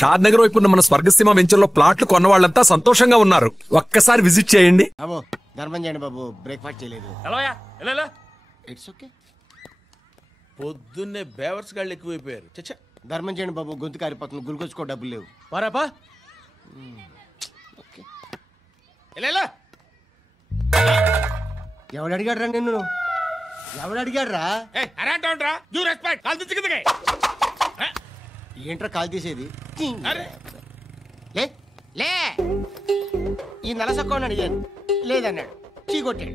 షాద్ నగర్ వైపు ఉన్న మన స్వర్గసీమ వెంచర్ లో ప్లాట్లు కొన్న వాళ్ళంతా సంతోషంగా ఉన్నారు. ఒక్కసారి విజిట్ చేయండి. ధర్మం చేయండి బాబు, బ్రేక్ఫాస్ట్ చేయలేదు. It's okay. పొద్దున్నే బేవర్స్ గాళ్ళు ఎక్కువైపోయారు. చచ్చా, ధర్మం చేయండి బాబు, గొంతు కారిపోతుంది, గురికొచ్చుకో డబ్బులు లేవు. పారాపా. ఓకే. ఎవడు అడిగాడు రా నిన్ను? ఎవడు అడిగాడు రా? ఏంట్రా కాల్ తీసేది? లే ఈ నలసక్కని అడిగాను, లేదన్నాడు, చీ కొట్టాడు.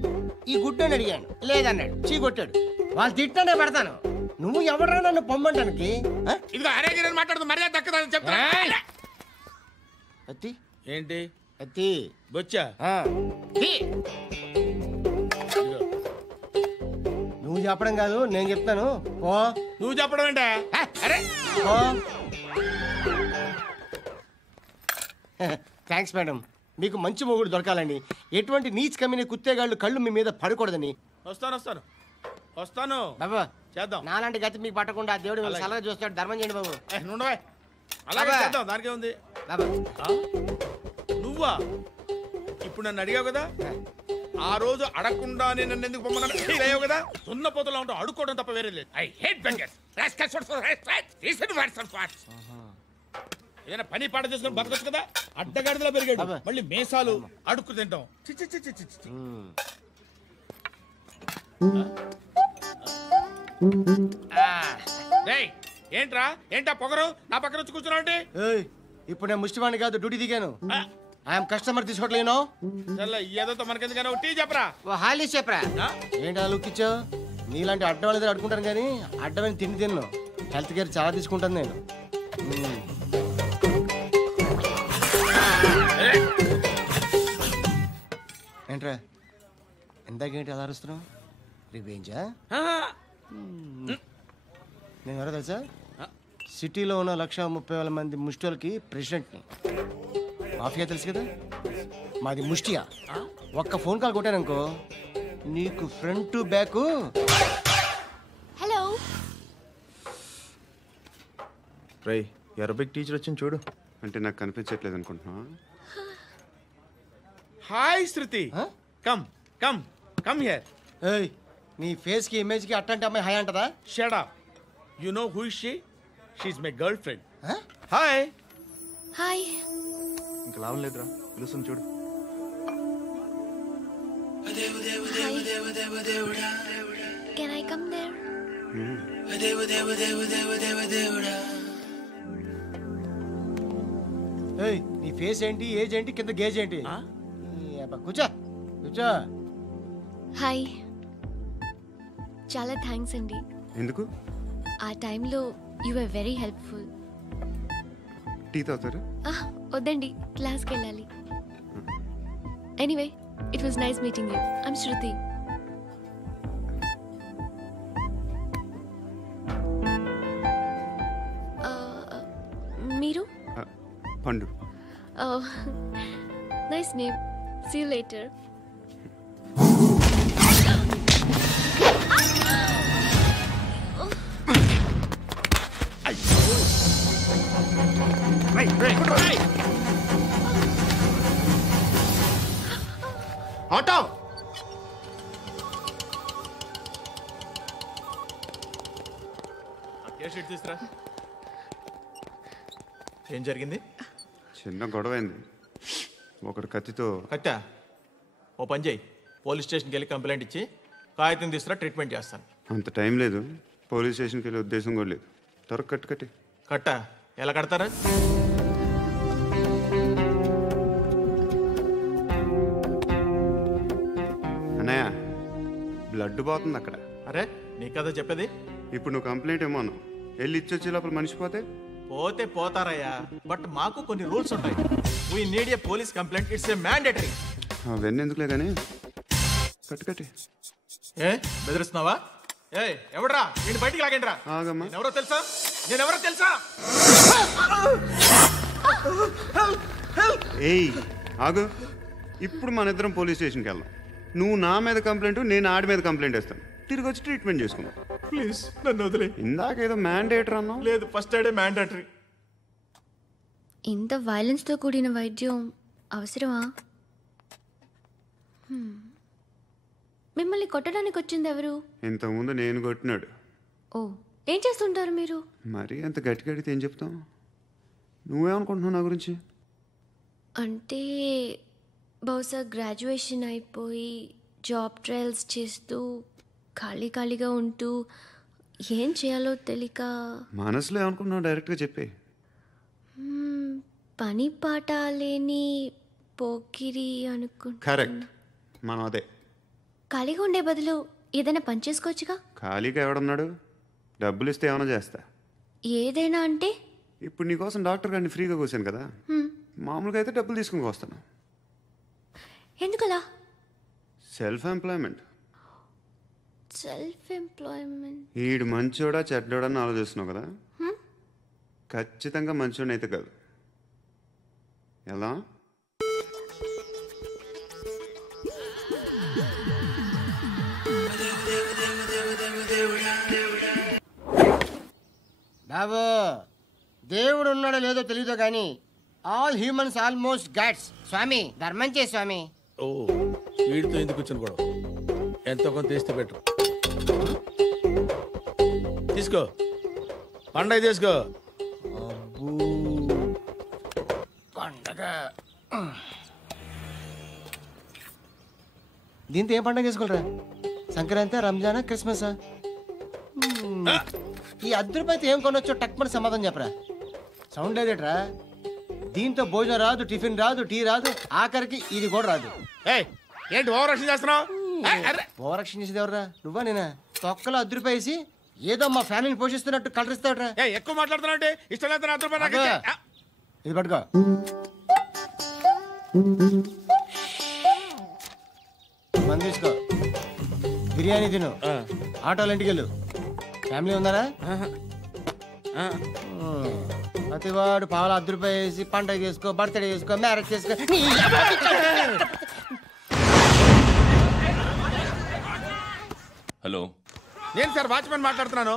ఈ గుడ్డని అడిగాను, లేదన్నాడు, చీ కొట్టాడు. వాళ్ళు తిట్టానే పెడతాను. నువ్వు ఎవడరా నన్ను పొమ్మంటానికి? మాట్లాడుతూ మర్యాద దక్కదని చెప్తా. అత్తి ఏంటి అత్తి బొచ్చా? నువ్వు చెప్పడం కాదు, నేను చెప్తాను. ఓ నువ్వు చెప్పడం ఏంటా? అరే థ్యాంక్స్ మేడం. మీకు మంచి మొగుడు దొరకాలని, ఎటువంటి నీచ్ కమ్మిన కుత్తేగాళ్ళు కళ్ళు మీ మీద పడకూడదని. వస్తాను బాబా చేద్దాం. నాలాంటి గతి మీకు పట్టకుండా దేవుడు మిమ్మల్ని సలహా చూస్తాడు. ధర్మం చేయండి బాబు. నుండవే, అలాగే చేద్దాం. దానికే ఉంది. బాబా నువ్వా ఇప్పుడు నన్ను అడిగావు కదా, ఆ రోజు అడగకుండానే నన్ను ఎందుకు పొమ్మన్నాను ఫీల్ అయ్యావు కదా. సున్న పోతలో ఉంటావు, అడుక్కోవడం తప్ప వేరే లేదు. I hate bangers. ఏదైనా పని పాట చేసుకుని బతకొచ్చు కదా. అడ్డగాడిదలా పెరిగాడు, మళ్ళీ మేసాలు అడుక్కు తింటాం. ఏంటా పొగరు నా పక్కన వచ్చి కూర్చున్నావు అంటే? ఇప్పుడు నేను ముష్టివాణి కాదు, డ్యూటీ దిగాను. ఐఎమ్ కస్టమర్ తీసుకోవట్లేను. ఏదో మనకెందుకైనా టీ చెప్పరా, హాలీ చెప్పరా. ఏంటి అలా లుక్ ఇచ్చావు? నీలాంటి అడ్డం వాళ్ళ దగ్గర అడుకుంటాను కానీ అడ్డమైన తిండి తిన్ను. హెల్త్ కేర్ చాలా తీసుకుంటాను నేను. ఏంట్రా ఇందాకేంటి అలా అరుస్తున్నావు? రివేంజా? నేను ఎవరో తెలుసా? సిటీలో ఉన్న 130,000 మంది ముష్టిలకి ప్రెసిడెంట్ని. మాఫియా తెలుసు కదా, మాది ముష్టియా. ఒక్క ఫోన్ కాల్ కొట్టాననుకో, నీకు front to back. Hello Rai, Arabic teacher వచ్చింది చూడు. అంటే నాకు కనిపించట్లేదు అనుకుంటున్నా. Hi Shruti, come come come here. ఏయ్, నీ ఫేస్ కి ఇమేజ్ కి అట్టంటే అమ్మాయి హాయ్ అంటదా? Shut up. You know who is she? She is my girlfriend. Hi hi. ఇంకా లాభం లేదురా, పిలుస్తుంది చూడు. Can I come there? ఏయ్, నీ ఫేస్ ఏంటి, ఏజ్ ఏంటి, కింద గేజ్ ఏంటి? కూర్చో కూర్చో. హాయ్. చాలా థ్యాంక్స్ అండి. ఎందుకు? ఆ టైంలో you were very helpful. Tea తాగుతారా? వద్దండి, క్లాస్కి వెళ్ళాలి. Anyway, it was nice meeting you. I'm Shruti. మీరు? Pandu. Nice name. See you later. Auto తీసురా. ఏం జరిగింది? చిన్న గొడవ అయింది. ఒకడు కత్తితో. కట్టా? ఓ పని చేయి, పోలీస్ స్టేషన్కి వెళ్ళి కంప్లైంట్ ఇచ్చి కాగితం తీసుకురా, ట్రీట్మెంట్ చేస్తాను. అంత టైం లేదు, పోలీస్ స్టేషన్కి వెళ్ళే ఉద్దేశం కూడా లేదు. త్వరగా కట్టి. కట్టా? ఎలా కడతారా? అన్నయ్య, బ్లడ్ పోతుంది అక్కడ. అరే, నీ కదా చెప్పేది. ఇప్పుడు నువ్వు కంప్లైంట్ ఏమో అన్నావు, వెళ్ళి ఇచ్చొచ్చే లోపల మనిషి పోతే పోతారయ్యా, బట్ మాకు కొన్ని రూల్స్ ఉంటాయి. We need a police complaint, it's a mandatory. అవన్నీ ఎందుకులే కానీ కట్టి. ఏ బెదిరిస్తున్నావా? ఏ ఎవడ్రా నేను బయటికి లాగండి రా. ఆగమ్మా. ఎవరో తెలుసా? నేనెవరో తెలుసా? ఏయ్ ఆగు, ఇప్పుడు మన ఇద్దరం పోలీస్ స్టేషన్కి వెళ్దాం. నువ్వు నా మీద కంప్లైంట్, నేను ఆడి మీద కంప్లైంట్ వేస్తాను. తిరిగి వచ్చి ట్రీట్మెంట్ చేసుకుందాం. ప్లీజ్ నన్ను వదిలే. ఇందాకేదో మ్యాండేటరీ అన్నావు. లేదు, ఫస్ట్ ఎయిడే మ్యాండేటరీ. ఇంత వైలెన్స్తో కూడిన వైద్యం అవసరమా? మిమ్మల్ని కొట్టడానికి వచ్చింది ఎవరు? ఇంతకుముందు నేను కొట్టినాడు. ఓ, ఏం చేస్తుంటారు మీరు? మరీ అంత గట్టిగా అడిగితే ఏం చెప్తాం? నువ్వేమనుకుంటున్నావు నా గురించి? అంటే బహుశా గ్రాడ్యుయేషన్ అయిపోయి జాబ్ ట్రయల్స్ చేస్తూ ఖాళీగా ఉంటూ ఏం చేయాలో తెలియక. మనసులో ఏమనుకుంటున్నావు డైరెక్ట్గా చెప్పే. పని పాట లేని పోకిరి అనుకుంటా. కరెక్ట్, మనం అదే. ఖాళీగా ఉండే బదులు ఏదైనా పని చేసుకోవచ్చుగా. ఖాళీగా ఎవడన్నాడు? డబ్బులు ఇస్తే ఏమైనా చేస్తా. ఏదైనా అంటే? ఇప్పుడు నీకోసం డాక్టర్ గారిని ఫ్రీగా కూర్చాను కదా, మామూలుగా అయితే డబ్బులు తీసుకుని వస్తాను. ఎందుకలా? Self employment. Self employment. ఈడు మంచోడా చెడ్డోడా అని ఆలోచిస్తున్నావు కదా, ఖచ్చితంగా మంచోడని అయితే కాదు. ఎలా? బాబు, దేవుడు ఉన్నాడో లేదో తెలియదు కానీ ఆల్ హ్యూమన్స్ ఆల్మోస్ట్ గాడ్స్. స్వామి ధర్మం చే స్వామి. ఓ, వీడితో ఎందుకు కూర్చొని కూడా ఎంతో కొంత తీస్తే బెటర్. తీసుకో, పండగ తీసుకో. పండగ దీంతో ఏం పండగ చేసుకోరా? సంక్రాంతి, రంజానా, క్రిస్మసా? ఈ ₹10 ఏం కొనొచ్చో టక్మని సమాధానం చెప్పరా. సౌండ్ లేదేట్రా? దీంతో భోజనం రాదు, టిఫిన్ రాదు, టీ రాదు, ఆఖరికి ఇది కూడా రాదు. ఏంటి ఓవర్ రక్షణ చేస్తున్నావు? ఓవరాక్షన్ చేసేది ఎవరా? నువ్వా నేనా? తొక్కలో ₹10 వేసి ఏదో మా ఫ్యామిలీని పోషిస్తున్నట్టు కలరిస్తావుట్రా. ఎక్కువ మాట్లాడుతున్నావు అంటే ఇష్టం లేదు. ఇది పట్టుకో. మంది తీసుకో, బిర్యానీ తిను, ఆటోలు ఇంటికి వెళ్ళు. ఫ్యామిలీ ఉందారా? ప్రతివాడు పావులు ₹10 వేసి పండగ చేసుకో, బర్త్డే చేసుకో, మ్యారేజ్ చేసుకో. హలో, నేను సార్ వాచ్మెన్ మాట్లాడుతున్నాను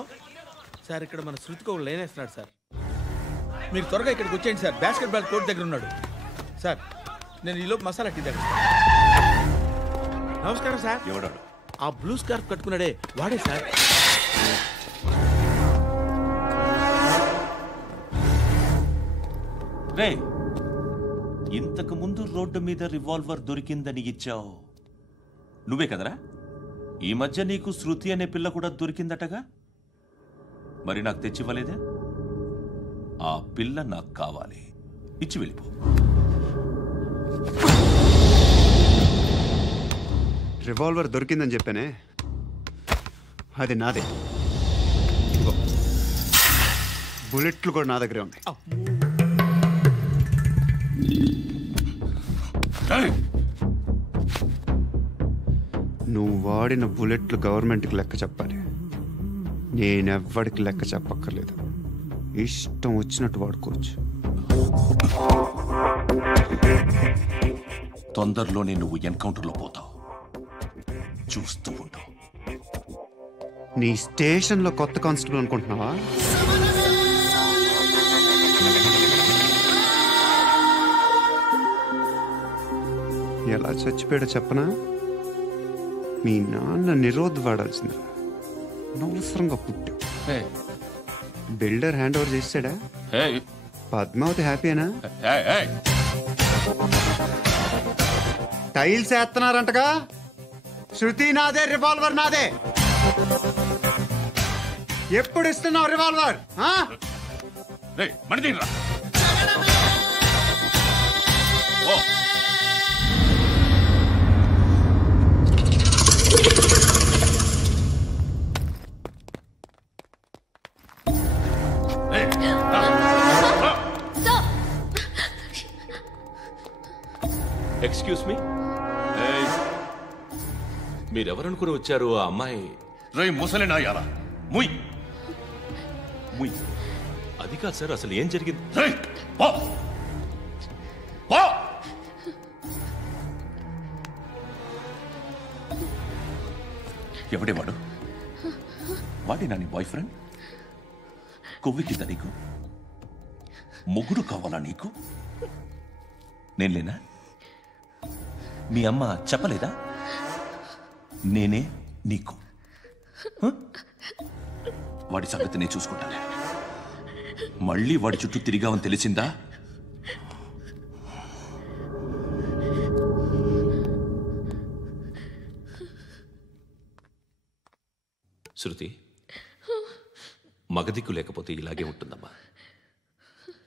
సార్. ఇక్కడ మన శృతికో లేనేస్తున్నాడు సార్. మీరు త్వరగా ఇక్కడికి వచ్చేయండి సార్. బాస్కెట్ బాల్ కోర్ట్ దగ్గర ఉన్నాడు సార్. నేను ఈలోపు మసాలా టీ దగ్గర. నమస్కారం సార్. ఎవడాడు? ఆ బ్లూ స్కార్ఫ్ కట్టుకున్నాడే వాడే సార్. రే, ఇంతకు ముందు రోడ్డు మీద రివాల్వర్ దొరికిందని ఇచ్చావు నువ్వే కదరా? ఈ మధ్య నీకు శృతి అనే పిల్ల కూడా దొరికిందటగా, మరి నాకు తెచ్చివ్వలేదే? ఆ పిల్ల నాకు కావాలి, ఇచ్చి వెళ్ళిపో. రివాల్వర్ దొరికిందని చెప్పానే, అది నాదే. బుల్లెట్లు కూడా నా దగ్గరే ఉన్నాయి. నువ్వు వాడిన బుల్లెట్లు గవర్నమెంట్కి లెక్క చెప్పాలి. నేనెవ్వడికి లెక్క చెప్పక్కర్లేదు. ఇష్టం వచ్చినట్టు వాడుకోవచ్చు. తొందరలోనే నువ్వు ఎన్కౌంటర్లో పోతావు, చూస్తూ ఉంటావు. నీ స్టేషన్లో కొత్త కానిస్టేబుల్ అనుకుంటున్నావా? ఎలా చచ్చిపోయాడో చెప్పనా? మీ నాన్న నిరోధ్ వాడాల్సింది, అనవసరంగా పుట్టావు. బిల్డర్ హ్యాండ్ ఓవర్ చేసాడా? పద్మావతి హ్యాపీనా? టైల్స్ వేస్తున్నారంటగా. శృతి నాదే, రివాల్వర్ నాదే. ఎప్పుడు ఇస్తున్నావు రివాల్వర్? ఎక్స్క్యూజ్ మీ, మీరెవరనుకుని వచ్చారు? ఆ అమ్మాయి రేయ్ ముసలినా యారా, ముయ్ ముయ్. అది కాదు సార్, అసలు ఏం జరిగింది? రేయ్ పో పో. ఎవడే వాడు? వాడి నా నీ బాయ్ ఫ్రెండ్? కొవ్వికింద నీకు? మొగుడు కావాలా నీకు? నేను లేనా? మీ అమ్మ చెప్పలేదా నేనే నీకు? వాడి సంగతి నేను చూసుకుంటాను. మళ్ళీ వాడి చుట్టూ తిరిగావని తెలిసిందా? శృతి, మగదిక్కు లేకపోతే ఇలాగే ఉంటుందమ్మా.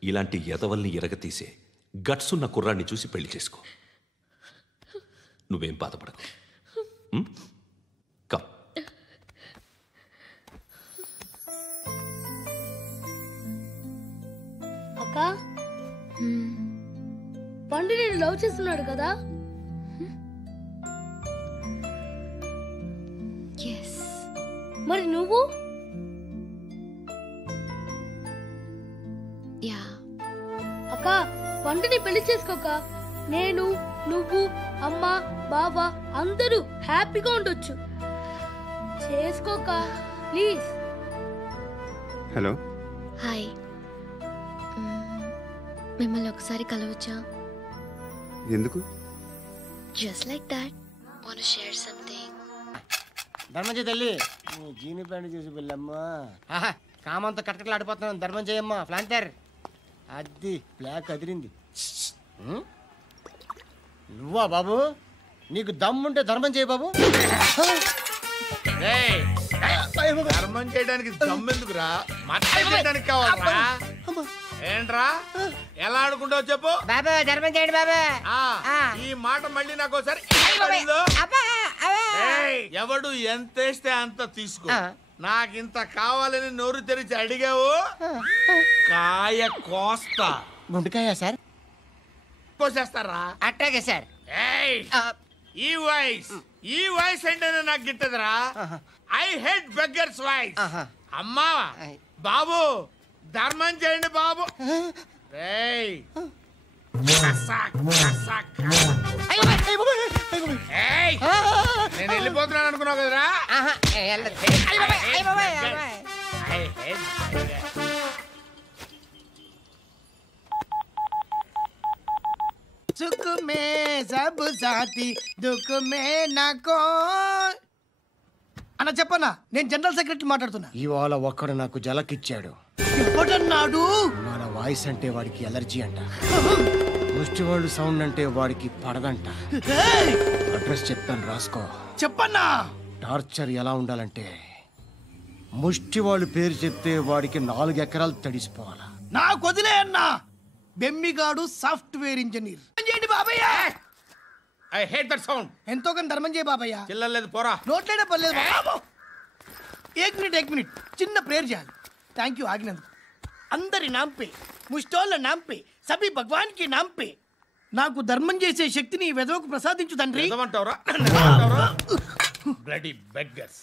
ఇలాంటి ఎదవల్ని ఎరగతీసే గట్స్ ఉన్న కుర్రాన్ని చూసి పెళ్లి చేసుకో. నువ్వేం బాధపడకు. కమ్. అక్క, పండు నేను లవ్ చేస్తున్నాడు కదా? మరి నువ్వు? యా. అక్క, పండుని పెళ్లి చేసుకోక నేను, నువ్వు, అమ్మ, బావ అందరూ హ్యాపీగా ఉండొచ్చు. చేసుకోక ప్లీజ్. హలో. హాయ్. మిమ్మల్ని ఒకసారి కలవచ్చా? ఎందుకు? Just like that. Want to share something. ధర్మం తల్లి, జీని ప్యాంట్ చూసి వెళ్ళమ్మా. కామంతో కట్టకలాడిపోతున్నాను. ధర్మం చేయమ్మా. ఫ్లాంటర్ అది బ్లాక్ అదిరింది. నువ్వా బాబు? నీకు దమ్ముంటే ధర్మం చేయ బాబు. ధర్మం చేయడానికి దమ్మెందుకురా? మతం చేయడానికి కావాలరా? ఏంట్రా ఎలా ఆడుకుంటావు చెప్పు. బాబా ధర్మం చేయండి బాబా. ఈ మాట మళ్ళీ నాకు ఒకసారి ఎవడు ఎంత వేస్తే అంత తీసుకో. నాకింత కావాలని నోరు తెరిచి అడిగావు, కాయ కోస్తా. గుండెకాయ సార్? కోసేస్తారా? అట్టాగే సార్. ఈ వాయిస్ అంటేనే నాకు గిట్టదురా. I hate beggars voice. అమ్మా బాబు ధర్మం చేయండి బాబు. నేను వెళ్ళిపోతున్నాను అనుకున్నావు కదరా? సుఖ మే సబ్ సాథీ దుఃఖ మే నాకో. అన్న చెప్పన్నా, నేను జనరల్ సెక్రటరీ మాట్లాడుతున్నా. ఇవాళ ఒక్కడు నాకు జలకిచ్చాడు. ఎవడన్నాడు? మన వాయిస్ అంటే వాడికి ఎలర్జీ అంట. ముష్టి వాళ్ళు సౌండ్ అంటే వాడికి పడదంట. అడ్రస్ చెప్తాను రాసుకో. చెప్పన్నా. టార్చర్ ఎలా ఉండాలంటే ముష్టి వాళ్ళు పేరు చెప్తే వాడికి 4 ఎకరాలు తడిసిపోవాలా. నాకు వదిలే అన్నా. బెమ్మిగాడు సాఫ్ట్వేర్ ఇంజనీర్. చేయండి బాబయ్య. I hate that sound. ఎంతో కానీ ధర్మం చేయ బాబయ్య. చిల్లలేదు పోరా. నోట్లేడే పర్లేదు బాబు. ఏక్ మినిట్ చిన్న ప్రేయర్ చేయాలి. థ్యాంక్ యూ ఆగినందుకు. అందరి నాంపే, ముష్టోళ్ళ నాంపే, సభి భగవాన్ కి నాంపే నాకు ధర్మం చేసే శక్తిని ఈ వెదవకు ప్రసాదించు తండ్రి. Bloody beggars.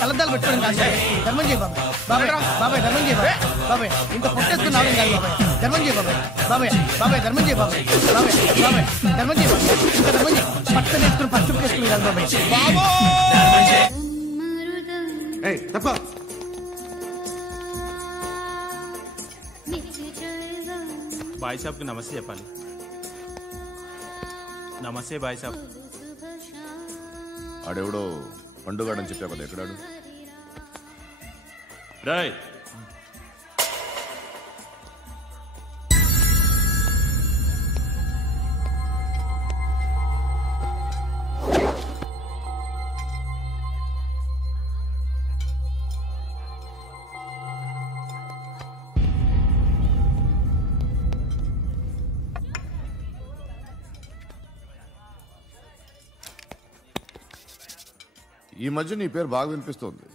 కలద్దాలు పెట్టుకోండి కాదు. ధర్మం చేయ బాబాయ్. బాబాయ్ ధర్మం చేయ బాబాయ్. ఇంత పొట్టేసుకున్నావు కాదు బాబాయ్. ధర్మం చేయ బాబాయ్. ధర్మం చేయ బాబాయ్. ధర్మం చేయ ఇంకా ధర్మం చేయ. పట్టణ వేసుకుని పట్టు వేసుకుని కాదు బాబాయ్. తప్ప బాయ్ సాబ్కి నమస్తే చెప్పాలి. నమస్తే బాయ్ సాబ్. ఆడెవడో పండుగాడని చెప్పావు కదా, ఎక్కడాడు? రాయ్ ఈ మధ్య నీ పేరు బాగా వినిపిస్తోంది.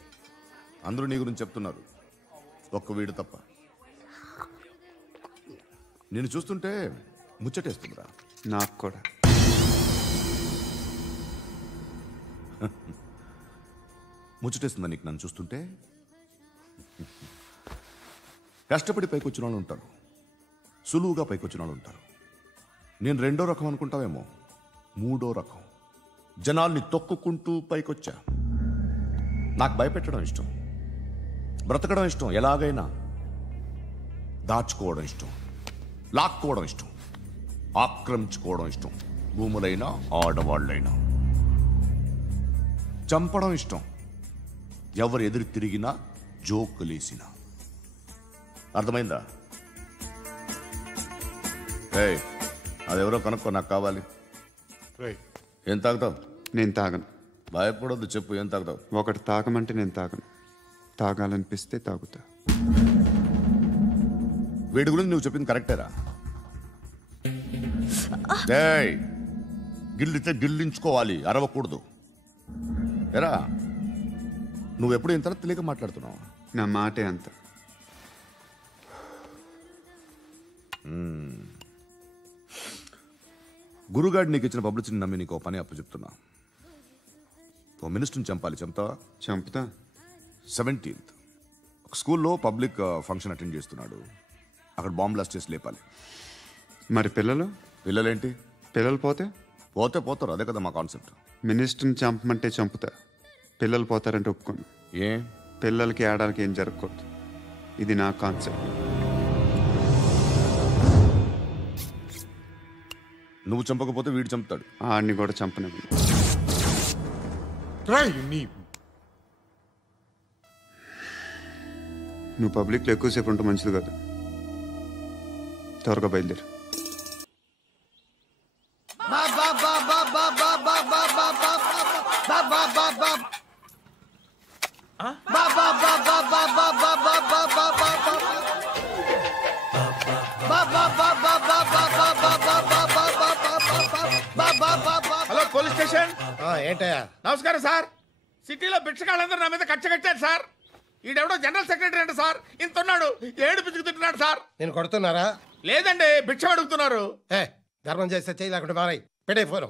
అందరూ నీ గురించి చెప్తున్నారు, ఒక్క వీడు తప్ప. నేను చూస్తుంటే ముచ్చటేస్తుందిరా. నాకు కూడా. ముచ్చటేస్తుందా నీకు నన్ను చూస్తుంటే? కష్టపడి పైకొచ్చిన వాళ్ళు ఉంటారు, సులువుగా పైకొచ్చిన వాళ్ళు ఉంటారు. నేను రెండో రకం అనుకుంటావేమో, మూడో రకం. జనాల్ని తొక్కుకుంటూ పైకొచ్చా. నాకు భయపెట్టడం ఇష్టం, బ్రతకడం ఇష్టం, ఎలాగైనా దాచుకోవడం ఇష్టం, లాక్కోవడం ఇష్టం, ఆక్రమించుకోవడం ఇష్టం. భూములైనా ఆడవాళ్ళైనా చంపడం ఇష్టం, ఎవరు ఎదురు తిరిగినా జోకులేసినా. అర్థమైందా? ఏయ్, అదెవరో కనుక్కో, నాకు కావాలి. ఏం తాగుతావు? నేను తాగను. భయపడొద్దు, చెప్పు ఏం తాగుతావు? ఒకటి తాగమంటే నేను తాగను, తాగాలనిపిస్తే తాగుతా. వీడి గురించి నువ్వు చెప్పింది కరెక్టేరా? ఏయ్, గిల్లితే గిల్లించుకోవాలి, అరవకూడదు. ఎరా, నువ్వెప్పుడు ఇంత తెలియక మాట్లాడుతున్నావు? నా మాటే అంత. గురుగాడు నీకు ఇచ్చిన పబ్లిసిటీని నమ్మి నీకు పని అప్పు చెప్తున్నా. ఓ మినిస్టర్ని చంపాలి, చంపుతావా? చంపుతా. 17th ఒక స్కూల్లో పబ్లిక్ ఫంక్షన్ అటెండ్ చేస్తున్నాడు, అక్కడ బాంబ్ బ్లాస్ట్ చేసి లేపాలి. మరి పిల్లలు? పిల్లలేంటి? పిల్లలు పోతే పోతారు, అదే కదా మా కాన్సెప్ట్. మినిస్టర్ని చంపమంటే చంపుతా, పిల్లలు పోతారంటే ఒప్పుకోను. ఏ? పిల్లలకి ఆడాలకి ఏం జరగకూడదు, ఇది నా కాన్సెప్ట్. నువ్వు చంపకపోతే వీడు చంపుతాడు. ఆడిని కూడా చంపనివ్వను. నువ్వు పబ్లిక్లో ఎక్కువసేపు ఉంటే మంచిది కాదు. త్వరగా బయలుదేరు. Hello, police station. ఏంటయ్యా? నమస్కారం సార్. సిటీలో భిక్షగాళ్ళందరూ నా మీద కచ్చ కట్టారు సార్. ఈడెవడో జనరల్ సెక్రటరీ అంట సార్, ఇంత ఉన్నాడు, ఏడు పిచ్చుకు తింటున్నాడు సార్. నేను కొడుతున్నారా? లేదండి, భిక్ష అడుగుతున్నారు. ధర్మం చేస్తే చేయి, లేకుండా మారాయి. పెట్టే ఫోను.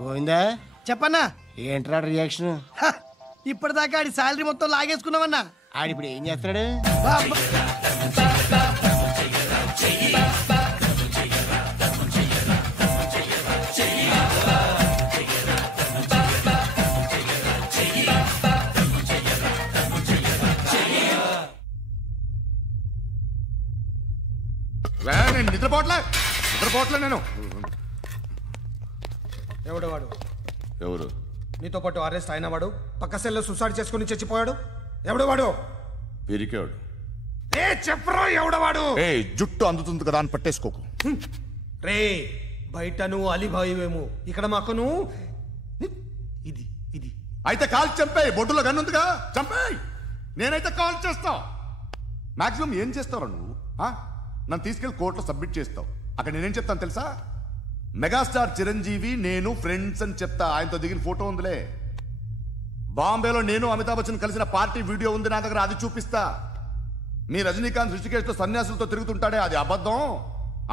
గోవిందా, చెప్పన్నా. ఏంట్రా రియాక్షన్? ఇప్పటిదాకా ఆడి శాలరీ మొత్తం లాగేసుకున్నావన్నా. ఆడిప్పుడు ఏం చేస్తున్నాడు? నేను నిద్రపోవట్లే నేను. ఎవడు వాడు? ఎవరు? నీతో పాటు అరెస్ట్ అయిన వాడు, పక్క సెల్లో సూసైడ్ చేసుకుని చచ్చిపోయాడు. ఎవడు వాడు? పిరికాడు. చెప్పరా ఎవడవాడు? జుట్టు అందుతుంది కదా అని పట్టేసుకోకు. రే, బయట నువ్వు అలీబాయివేమో, ఇక్కడ మాకు నువ్వు ఇది ఇది. అయితే కాల్ చంపేయి, బొడ్డులో గన్నుందిగా, చంపేయి. నేనైతే కాల్ చేస్తా. మాక్సిమం ఏం చేస్తావు నువ్వు? నన్ను తీసుకెళ్లి కోర్టులో సబ్మిట్ చేస్తావు. అక్కడ నేనేం చెప్తాను తెలుసా? మెగాస్టార్ చిరంజీవి నేను ఫ్రెండ్స్ అని చెప్తా. ఆయనతో దిగిన ఫోటో ఉందిలే. బాంబేలో నేను అమితాబ్ బచ్చన్ కలిసిన పార్టీ వీడియో ఉంది నా దగ్గర, అది చూపిస్తా. మీ రజనీకాంత్ ఋషికేశ్తో సన్యాసులతో తిరుగుతుంటాడే, అది అబద్ధం.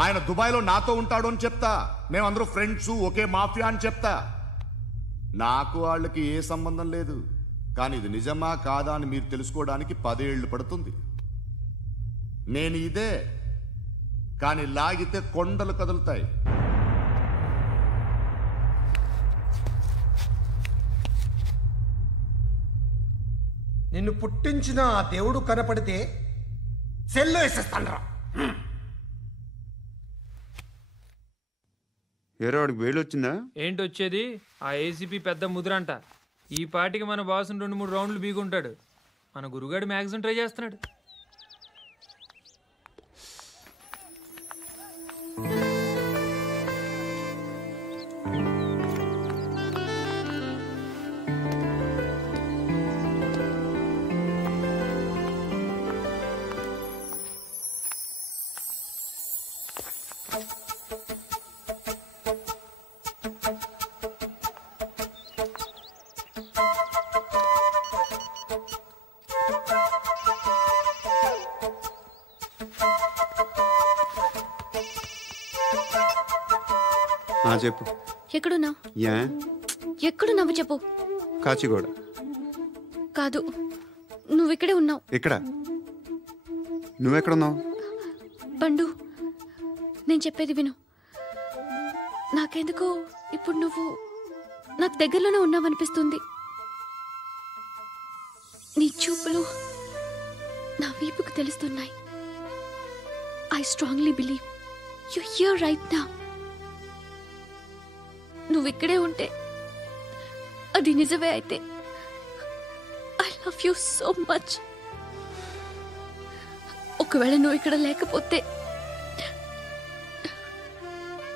ఆయన దుబాయ్లో నాతో ఉంటాడు అని చెప్తా. మేమందరూ ఫ్రెండ్స్, ఒకే మాఫియా అని చెప్తా. నాకు వాళ్ళకి ఏ సంబంధం లేదు. కానీ ఇది నిజమా కాదా అని మీరు తెలుసుకోవడానికి 10 ఏళ్ళు పడుతుంది. నేను ఇదే, కానీ లాగితే కొండలు కదులుతాయి. నిన్ను పుట్టించిన ఆ దేవుడు కనపడితే సెల్లో వేసేస్తానరా. ఏరో వాడికి వేలు వచ్చిందా? ఏంటి వచ్చేది? ఆ ఏసీపీ పెద్ద ముద్రంట. ఈ పాటికి మన బాసును 2-3 రౌండ్లు బీగుంటాడు. మన గురుగాడు మ్యాక్సిమం ట్రై చేస్తున్నాడు. చెప్పు. ఎక్కడున్నావు? యా ఎక్కడున్నావు చెప్పు. కాచిగూడ. కాదు, నువ్వు ఇక్కడే ఉన్నావు. ఇక్కడ నువ్వెక్కడున్నావు? పండు, నేను చెప్పేది విను. నాకెందుకో ఇప్పుడు నువ్వు నాకు దగ్గరలోనే ఉన్నావనిపిస్తుంది. నీ చూపులు నా వీపుకు తెలుస్తున్నాయి. I strongly believe you here right now. నువ్వు ఇక్కడే ఉంటే అది నిజమే అయితే I love you so much. ఒకవేళ నువ్వు ఇక్కడ లేకపోతే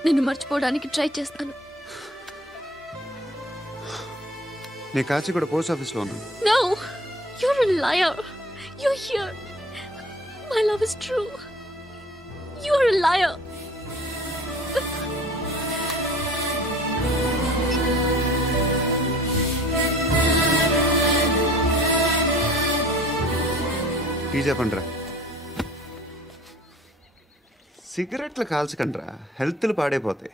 నిన్ను మర్చిపోవడానికి ట్రై చేస్తాను. నేను కాచిగూడ పోస్ట్ ఆఫీస్లో ఉన్నాను. No, you're a liar. You're here. My love is true. You're a liar. Tea చెప్పండిరా. సిగరెట్లు కాల్చకండ్రా, హెల్త్లు పాడైపోతాయి.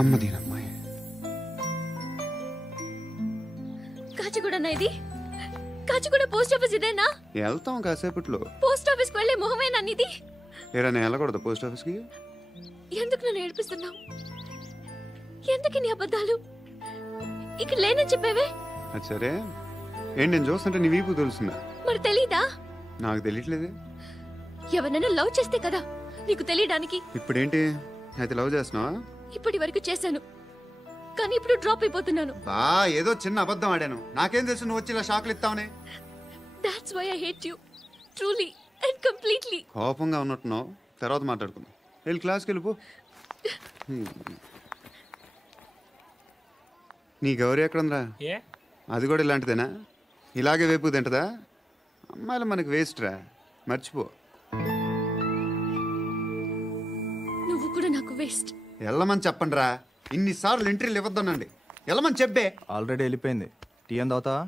అమ్మదీనమ్మాయి. కాచిగూడనా ఇది? కాచిగూడ పోస్ట్ ఆఫీస్ ఇదేనా? వెళ్తాం కాసేపట్లో. పోస్ట్ ఆఫీస్కి వెళ్ళే మొహమేనా నీది? ఏరా నేను వెళ్ళకూడదు పోస్ట్ ఆఫీస్కి? ఎందుకు నన్ను ఏడిపిస్తున్నావు? ఎందుకు నీ అబద్ధాలు? ఇక్కడ లేనని చెప్పేవే. అది సరే, ఏంటి నేను చూస్తుంటే నీ వీపు తెలుస్తుందా? మరి తెలీదా? నాకు తెలియట్లేదే. ఎవరైనా లవ్ చేస్తే కదా నీకు తెలియడానికి. ఇప్పుడేంటి అయితే లవ్ చేస్తున్నావా? ఇప్పటి వరకు చేశాను, కానీ ఇప్పుడు డ్రాప్ అయిపోతున్నాను. ఏదో చిన్న అబద్ధం ఆడాను. నాకేం తెలుసు నువ్వు వచ్చి ఇలా షాక్లు ఇస్తావనే. That's why I hate you. Truly and completely. కోపంగా ఉన్నట్టున్నావు, తర్వాత మాట్లాడుకుందాం. వెళ్ళి క్లాస్కి వెళ్ళిపో. నీ గౌరీ ఎక్కడుందిరా? అది కూడా ఇలాంటిదేనా? ఇలాగే వేపు తింటదా? అమ్మాయిలు మనకి వేస్ట్ రా, మర్చిపో. నువ్వు కూడా నాకు వేస్ట్. వెళ్ళమని చెప్పండి రా. ఇన్నిసార్లు ఎంట్రీలు ఇవ్వద్దనండి. వెళ్ళమని చెప్పే. ఆల్రెడీ వెళ్ళిపోయింది. టీ అని తాగుతావా?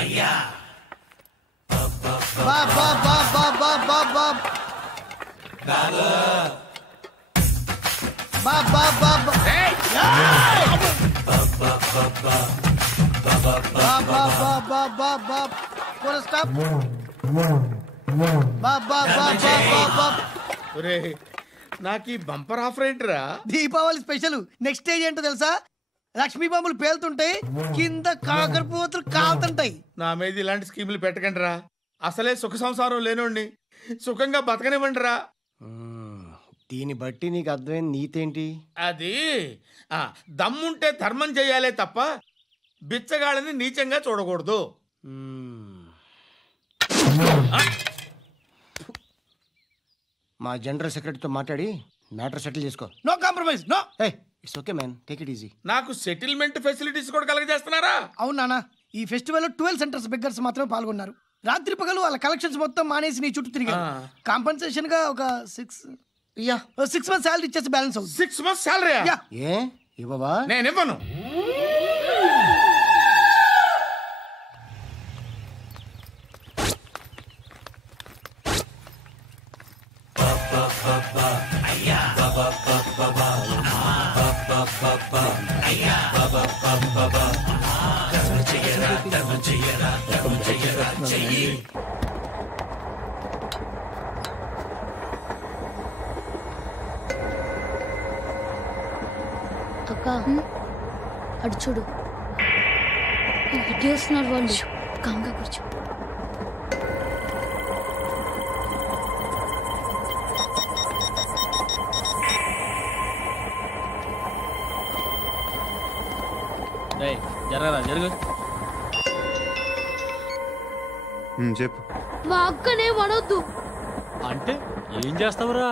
అయ్యా నాకు ఈ బంపర్ ఆఫర్ ఏంటిరా? దీపావళి స్పెషల్. నెక్స్ట్ స్టేజ్ ఏంటో తెలుసా? లక్ష్మీ బాంబులు పేలుతుంటాయి, కింద కాకరపువ్వులు కాలుతుంటాయి. నా మీద ఇలాంటి స్కీములు పెట్టకండి రా. అసలే సుఖ సంసారం లేనోడిని సుఖంగా బతకనివ్వండి రా. దీన్ని బట్టి నీకు అర్థమైన నీతేంటి? అది దమ్ముంటే ధర్మం చేయాలే తప్ప బిచ్చగాళ్ళని నీచంగా చూడకూడదు. మా జనరల్ సెక్రటరీతో మాట్లాడి మ్యాటర్ సెటిల్ చేసుకో. No compromise. No. It's okay man, take it easy. నాకు సెటిల్మెంట్ ఫెసిలిటీస్ కూడా కలగజేస్తున్నారా? అవును నాన్న, ఈ ఫెస్టివల్ 12 సెంటర్స్ బెగ్గర్స్ మాత్రమే పాల్గొన్నారు. రాత్రి పగలు వాళ్ళ కలెక్షన్స్ మొత్తం మానేసి నీ చుట్టూ తిరిగారు. కాంపన్సేషన్ గా ఒక 6 మంత్స్ సాలరీ ఇచ్చేసి బ్యాలెన్స్ అవుతుంది. 6 మంత్స్ సాలరీ? ఏ ఇవ్వవా? నేను ఇవ్వను. అక్క అటు చూడు, ఇటేస్తున్నారు వాళ్ళు. కాంగా కూర్చో. జరగరా జరుగు. చెప్పు. మా అక్కనే వడొద్దు. అంటే ఏం చేస్తావురా?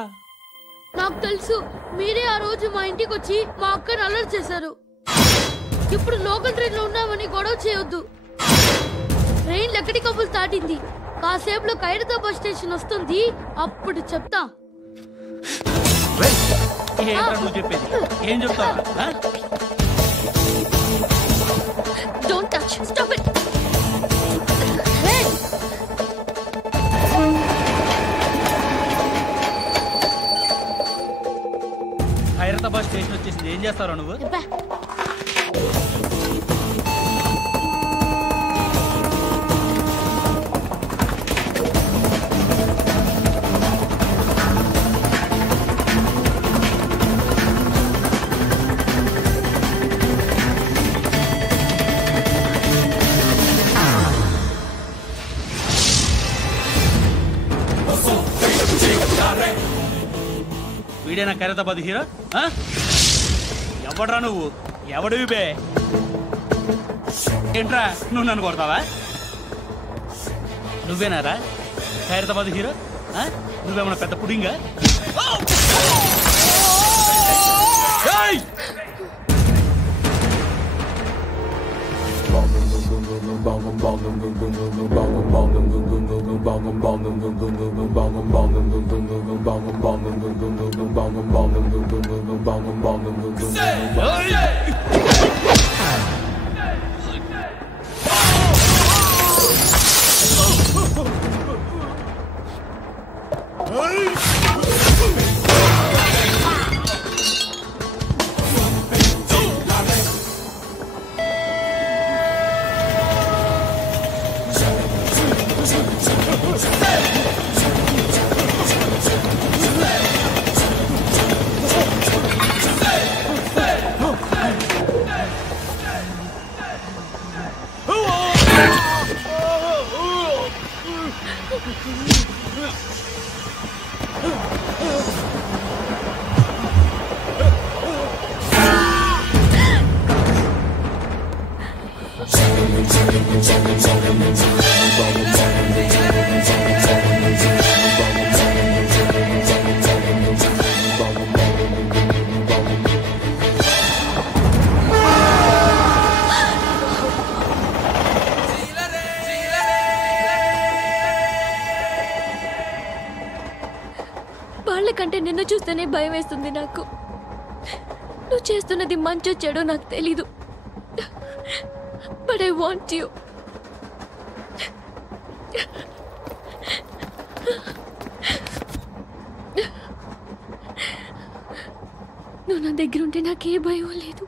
నాకు తెలుసు, మీరే ఆ రోజు మా ఇంటికి వచ్చి మా అక్కని అల్లరి చేశారు. ఇప్పుడు లోకల్ ట్రైన్ లో ఉన్నామని గొడవ చేయొద్దు. ట్రైన్ ఎక్కడి కబుల్ దాటింది. కాసేపులో ఖైరతాబాద్ స్టేషన్ వస్తుంది, అప్పుడు చెప్తా. నువ్వు చెప్పేది ఏం చెప్తావు? Don't touch. Stop it. Hyderabad station వచ్చేసింది. ఏం చేస్తారో నువ్వు? వీడేనా ఖైరతాబాద్ హీరో? ఎవడ్రా నువ్వు? ఎవడివి బే? ఏంట్రా నువ్వు నన్ను కొడతావా? నువ్వేనారా ఖైరతాబాద్ హీరో? నువ్వేమన్నా పెద్ద పుడింగా? వాళ్ళకంటే నిన్ను చూస్తేనే భయం వేస్తుంది నాకు. నువ్వు చేస్తున్నది మంచో చెడో నాకు తెలీదు. But I want you. నువ్వు నా దగ్గర ఉంటే నాకే భయం లేదు.